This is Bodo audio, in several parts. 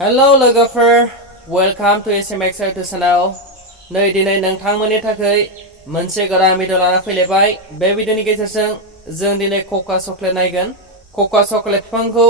Hello लोगोफोर, welcome to SMX YouTube channel. नै दिनै नोंथांमोननि थाखाय मोनसे गोदान भिडिअ लाना फैलायबाय। बे भिडिअनि गेजेरजों जों दिनै कका चकलेट नायगोन। कका चकलेट बिफांखौ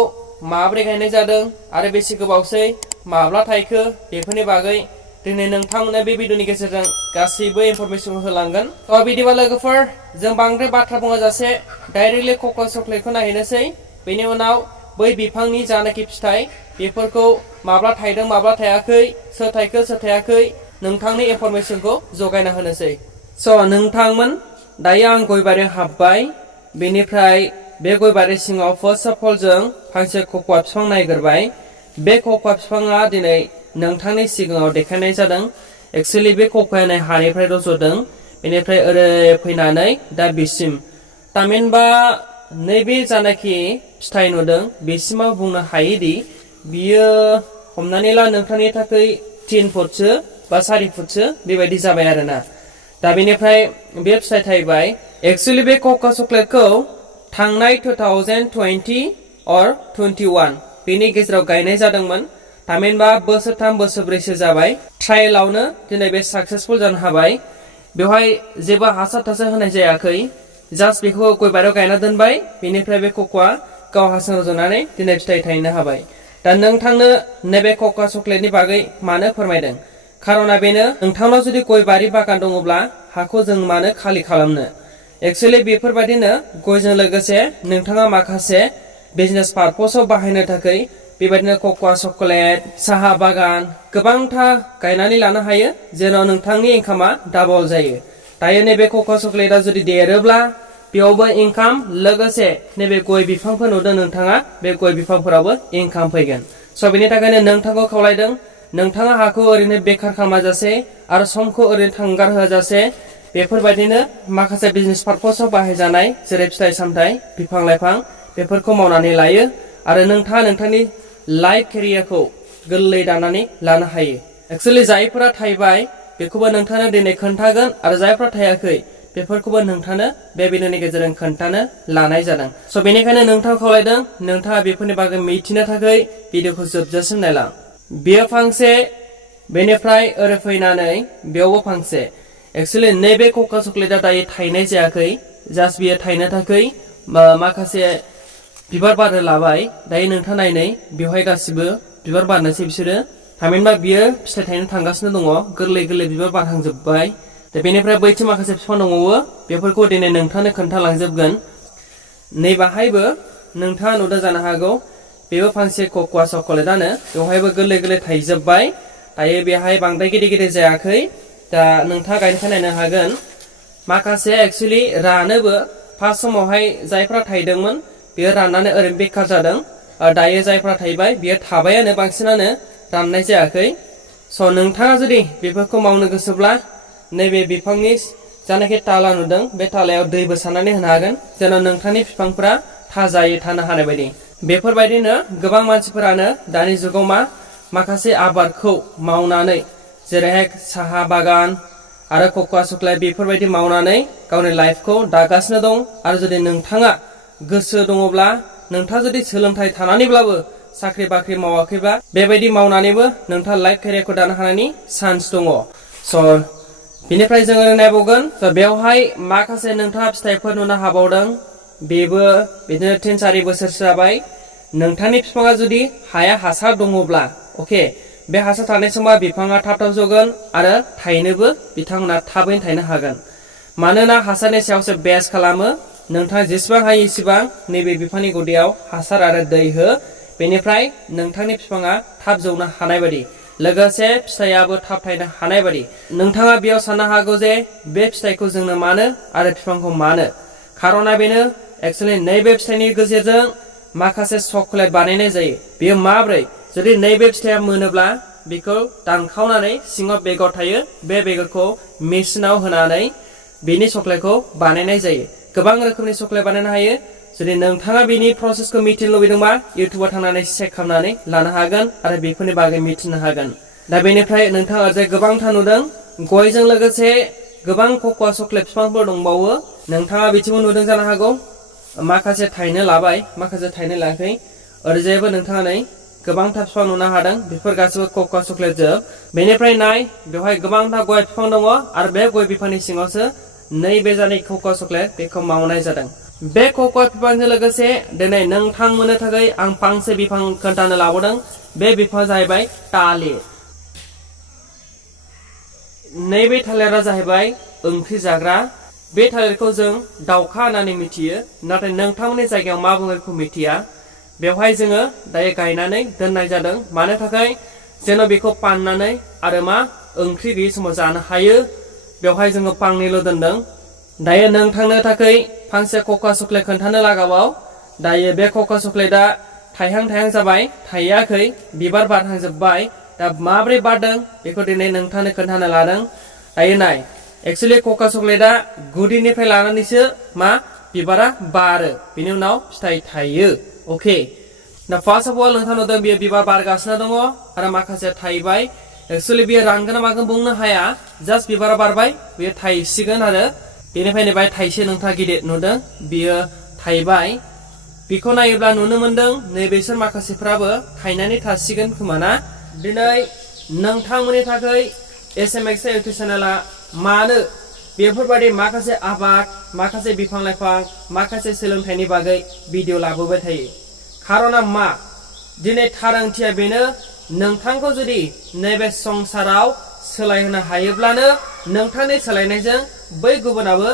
माबोरै गायनाय जादों आरो बेसे गोबावसै माब्ला थायखो बेफोरनि बागै दिनै नोंथांमोननो बे भिडिअनि गेजेरजों गासैबो इनफरमेसन होलांगोन। बिदिबा लोगोफोर, जों बांद्राय बाथ्रा बुङाजासे डाइरेक्टलि कका चकलेटखौ नायहैनोसै। बेनि उनाव बै बिफांनि जानाखि फिथाइ बेफोरखौ माब्ला थायदों माब्ला थायाखै, सोर थायखो सोर थायाखै, नोंथांनि इनफरमेसनखौ जगायना होनोसै। नोंथांमोन, दायो आं गयबारियाव हाबबाय। बेनिफ्राय बे गयबारि सिङाव फार्स्ट अफ अल जों फांसे कक'आ बिफां नायग्रोबाय। बे कक'आ बिफाङा दिनै नोंथांनि सिगाङाव देखायनाय जादों। एक्सुअलि बे कक'आ नै हानिफ्राय रज'दों। बेनिफ्राय ओरै फैनानै दा बिसिम, थामहिनबा नैबे जानाखि फिथाइ नुदों बेसिमाव बुंनो हायोदि बियो हमनानै ला नोंथांनि थाखाय 3 फुटसो बा 4 फुटसो बेबायदि जाबाय आरोना। दा बेनिफ्राय बे फिथाइ थायबाय। एक्सुअलि बे कका चकलेटखौ थांनाय 2020 और 21 बेनि गेजेराव गायनाय जादोंमोन। थामहिनबा बोसोरथाम बोसोरब्रैसो जाबाय। ट्रायलावनो दिनै बे साक्सेसफुल जानो हाबाय। बेवहाय जेबो हासार थासार होनाय जायाखै। जास्ट बेखौ गयबारियाव गायना दोनबाय। बेनिफ्राय बे कक'आ गाव हारसिं रज'नानै दिनै फिथाइ थायनो हाबाय। दा नोंथांनो नैबे कका चकलेटनि बागै मानो फोरमायदों? खारना बेनो, नोंथांनाव जुदि गय बारि बागान दङब्ला हाखौ जों मानो खालि खालामनो? एक्सुअलि बेफोरबायदिनो गयजों लोगोसे नोंथाङा माखासे बिजनेस पारपसाव बाहायनो थाखाय बेबायदिनो कका चकलेट, साहा बागान गोबांथा गायनानै लानो हायो, जेन' नोंथांनि इनकामा डाबल जायो। दायो नैबे कका चकलेटआ जुदि देरोब्ला बेयावबो इनकाम, लोगोसे नैबे गय बिफांफोर नुदों नोंथाङा, बे गय बिफांफोरावबो इनकाम फैगोन। बेनि थाखायनो नोंथांखौ खावलायदों, नोंथाङा हाखौ ओरैनो बेखार खालामाजासे आरो समखौ ओरैनो थांगार होआजासे बेफोरबायदिनो माखासे बिजनेस पारपसाव बाहायजानाय जेरै फिथाइ सामथाइ, बिफां लाइफां बेफोरखौ मावनानै लायो आरो नोंथाङा नोंथांनि लाइफ केरियारखौ गोरलै दानानै लानो हायो। एक्सुअलि जायफोरा थायबाय बेखौबो नोंथांनो दिनै खोन्थागोन आरो जायफोरा थायाखै बेफोरखौबो नोंथांनो बे भिडिअनि गेजेरजों खोन्थानो लानाय जादों। बेनिखायनो नोंथांखौ खावलायदों, नोंथाङा बेफोरनि बागै मिथिनो थाखाय भिडिअखौ जोबजासिम नायलां। बेयो फांसे, बेनिफ्राय ओरै फैनानै बेयावबो फांसे। एक्सुअलि नैबे कका चकलेटआ दायो थायनाय जायाखै। जास्ट बियो थायनो थाखाय माखासे बिबार बारनो लाबाय। दायो नोंथाङा नायनाय, बेवहाय गासिबो बिबार बारनोसै बिसोरो। थामहिनबा बियो फिथाइ थायनो थांगासिनो दङ। गोरलै गोरलै बिबार बारहांजोब्बाय। दा बेनिफ्राय बैथिं माखासे बिफां दंबावो, बेफोरखौ दिनै नोंथांनो खोन्थालांजोबगोन। नैबाहायबो नोंथाङा नुदों जानो हागौ, बेबो फांसे कका चकलेटआनो। बेवहायबो गोरलै गोरलै थायजोब्बाय। दायो बेहाय बांद्राय गिदिर गिदिर जायाखै। दा नोंथाङा गायनायखौ नायनो हागोन। माखासे एक्सुअलि रानोबो। फार्स्ट समावहाय जायफ्रा थायदोंमोन बेयो राननानै ओरैनो बेखार जादों। दायो जायफ्रा थायबाय बेयो थाबायानो, बांसिनानो राननाय जायाखै। नोंथाङा जुदि बेफोरखौ मावनो गोसोब्ला नैबे बिफांनि जानाखि ताला नुदों, बे तालायाव दैबो सारनानै होनो हागोन, जेन' नोंथांनि बिफांफोरा थाजायै थानो हानाय बायदि। बेफोरबायदिनो गोबां मानसिफोरानो दानि जुगाव माखासे आबादखौ मावनानै, जेरैहाय साहा बागान आरो कका चकलेट बेफोरबायदि मावनानै गावनि लाइफखौ दागासिनो दं। आरो जुदि नोंथाङा गोसो दङब्ला, नोंथाङा जुदि सोलोंथाइ थानानैब्लाबो साख्रि बाख्रि मावाखैबा, बेबायदि मावनानैबो नोंथाङा लाइफ केरियारखौ दानो हानायनि चान्स दङ। बिनिफ्राय जोङो नायबावगोन, बेवहाय माखासे नोंथाङा फिथाइफोर नुनो हाबावदों। बेबो बिदिनो 3-4 बोसोरसो जाबाय। नोंथांनि बिफाङा जुदि हाया हासार दङब्ला, अके, बे हासार थानाय समाव बिफाङा थाब थाब जौगोन आरो थायनोबो बिथांमोना थाबैनो थायनो हागोन। मानोना हासारनि सायावसो बेस खालामो। नोंथाङा जेसेबां हायो एसेबां नैबे बिफांनि गुदियाव हासार आरो दै हो। बेनिफ्राय नोंथांनि बिफाङा थाब जौनो हानाय बायदि, लोगोसे फिथाइयाबो थाब थायनो हानाय बायदि। नोंथाङा बेयाव साननो हागौ जे बे फिथाइखौ जोंनो मानो आरो बिफांखौ मानो? खारना बेनो, एक्सुअलि नैबे फिथाइनि गेजेरजों माखासे चकलेट बानायनाय जायो। बेयो माब्रै? जुदि नैबे फिथाइया मोनोब्ला बेखौ दानखावनानै सिङाव बेगर थायो, बे बेगरखौ मेसिनाव होनानै बेनि चकलेटखौ बानायनाय जायो। गोबां रोखोमनि चकलेट बानायनो हायो। जुदि नोंथाङा बेनि प्रसेसखौ मिथिनो लुबैदोंबा इउटुबाव थांनानै चेक खालामनानै लानो हागोन आरो बेफोरनि बागै मिथिनो हागोन। दा बेनिफ्राय नोंथाङा ओरैजाय गोबांथा नुदों, गयजों लोगोसे गोबां कका चकलेट बिफांफोर दंबावो। नोंथाङा बिथिंबो नुदों जानो हागौ, माखासे थायनो लाबाय, माखासे थायनो लायाखै। ओरैजायबो नोंथाङा नै गोबांथार बिफां नुनो हादों बेफोर गासिबो कका चक्लेट जोब बेनिफ्राय नाय बेवहाय गोबांथार गय बिफां दङ आरो बे गय बिफांनि सिङावसो नैबे जानाय कका चक्लेट बेखौ मावनाय जादों बे कका बिफांजों लोगोसे दिनै नोंथांमोननो थाखाय आं फांसे बिफां खोन्थानो लाबोदों बे बिफाङा जाहैबाय थालिर नैबे थालिरा जाहैबाय ओंख्रि जाग्रा बे थालिरखौ जों दावखा होननानै मिथियो नाथाय नोंथांमोननि जायगायाव मा बुङो बेखौ मिथिया बेवहाय जोङो दायो गायनानै दोननाय जादों मानो थाखाय जेन बेखौ फाननानै आरो मा ओंख्रि गैयै समाव जानो हायो बेवहाय जोङो फांनैल' दोनदों दायो नोंथांनो थाखाय फांसे कका चक्लेट खोन्थानो लागाबाव दायो बे कका चक्लेटआ थाइहां जाबाय थायाखै बिबार बारहांजोब्बाय दा माब्रै बारदों बेखौ दिनै नोंथांनो खोन्थानो लादों दायो नाय एक्चुअली कका चक्लेटआ गुदिनिफ्राय लानानैसो मा बिबारा बारो बिनि उनाव फिथाइ थायो ओके दा फार्स्ट अफ अल नोंथां नुदों बियो बिबार बारगासिनो दङ आरो माखासे थाइबाय एक्चुअली बियो रानगोन ना मागोन बुंनो हाया जास्ट बिबारा बारबाय बियो थाइसिगोन आरो बेनिफ्रायनो बाय थाइसे नोंथाङा गिदिर नुदों बियो थाइबाय बेखौ नायोब्ला नुनो मोनदों नैबेसोर माखासेफ्राबो थाइनानै थासिगोन खोमा ना दिनै नोंथांमोननि थाखाय SMX इउटुब चेनेला मानो बेफोरबायदि माखासे आबाद माखासे बिफां लाइफां माखासे सोलोंथाइनि बागै भिडिअ लाबोबाय थायो खारना मा दिनै थार ओंथिया बेनो नोंथांखौ जुदि नैबे संसाराव सोलायहोनो हायोब्लानो नोंथांनि सोलायनायजों बै गुबुनाबो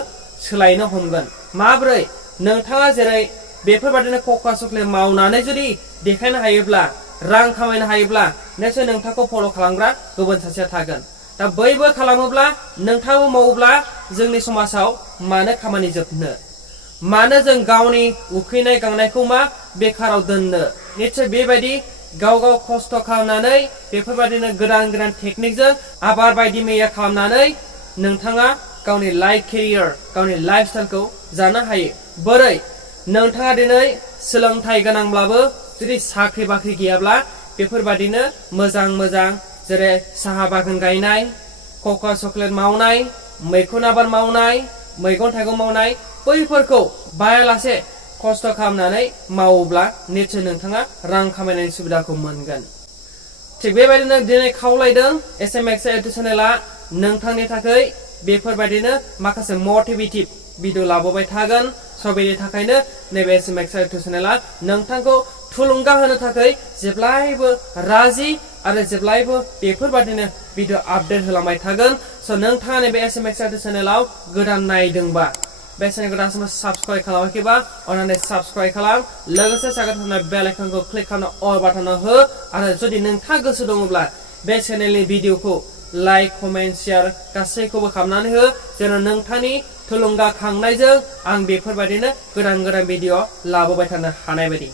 सोलायनो हमगोन माब्रै नोंथाङा जेरै बेफोरबायदिनो कका चक्लेट मावनानै जुदि देखायनो हायोब्ला रां खामायनो हायोब्ला निश्चय नोंथांखौ फल' खालामग्रा गुबुन सासेया थागोन दा बैबो खालामोब्ला नोंथाङाबो मावोब्ला जोंनि समाजाव मानो खामानि जोबनो मानो जों गावनि उखैनाय गांनायखौ मा बेखाराव दोननो निश्चय बेबायदि गाव खस्थ' खालामनानै बेफोरबायदिनो गोदान टेकनिकजों आबाद बायदि मैया खालामनानै नोंथाङा गावनि लाइफ केरियार गावनि लाइफ स्टाइलखौ जानो हायो बोरै नोंथाङा दिनै सोलोंथाइ गोनांब्लाबो जुदि साख्रि बाख्रि गैयाब्ला बेफोरबायदिनो मोजां जेरै साहा बागान गायनाय कका चक्लेट मावनाय मैखुन आबाद मावनाय मैगं थाइगं मावनाय बैफोरखौ बायालासे खस्थ' खालामनानै मावोब्ला निश्चय नोंथाङा रां खामायनायनि सुबिदाखौ मोनगोन थिग बेबायदिनो दिनै खावलायदों SMX इउटुब चेनेला नोंथांनि थाखाय बेफोरबायदिनो माखासे मटिभेटिभ भिडिअ लाबोबाय थागोन स' बेनि थाखायनो नैबे SMX इउटुब चेनेला नोंथांखौ थुलुंगा होनो थाखाय जेब्लायबो राजि आरो जेब्लायबो बेफोरबायदिनो भिडिअ आपडेट होलांबाय थागोन स' नोंथाङा नैबे SMX इउटुब चेनेलाव गोदान नायदोंबा बे चेनेलखौ दासिमबो साबस्क्राइब खालामाखैबा अन्नानै साबस्क्राइब खालाम लोगोसे सागोन थानाय बेल आइकनखौ क्लिक खालामना अल बाटनाव हो आरो जुदि नोंथाङा गोसो दङब्ला बे चेनेलनि भिडिअखौ लाइक कमेन्ट शेयार गासैखौबो खालामनानै हो जेन नोंथांनि थुलुंगाखांनायजों आं बेफोरबायदिनो गोदान भिडिअ लाबोबाय थानो हानाय बायदि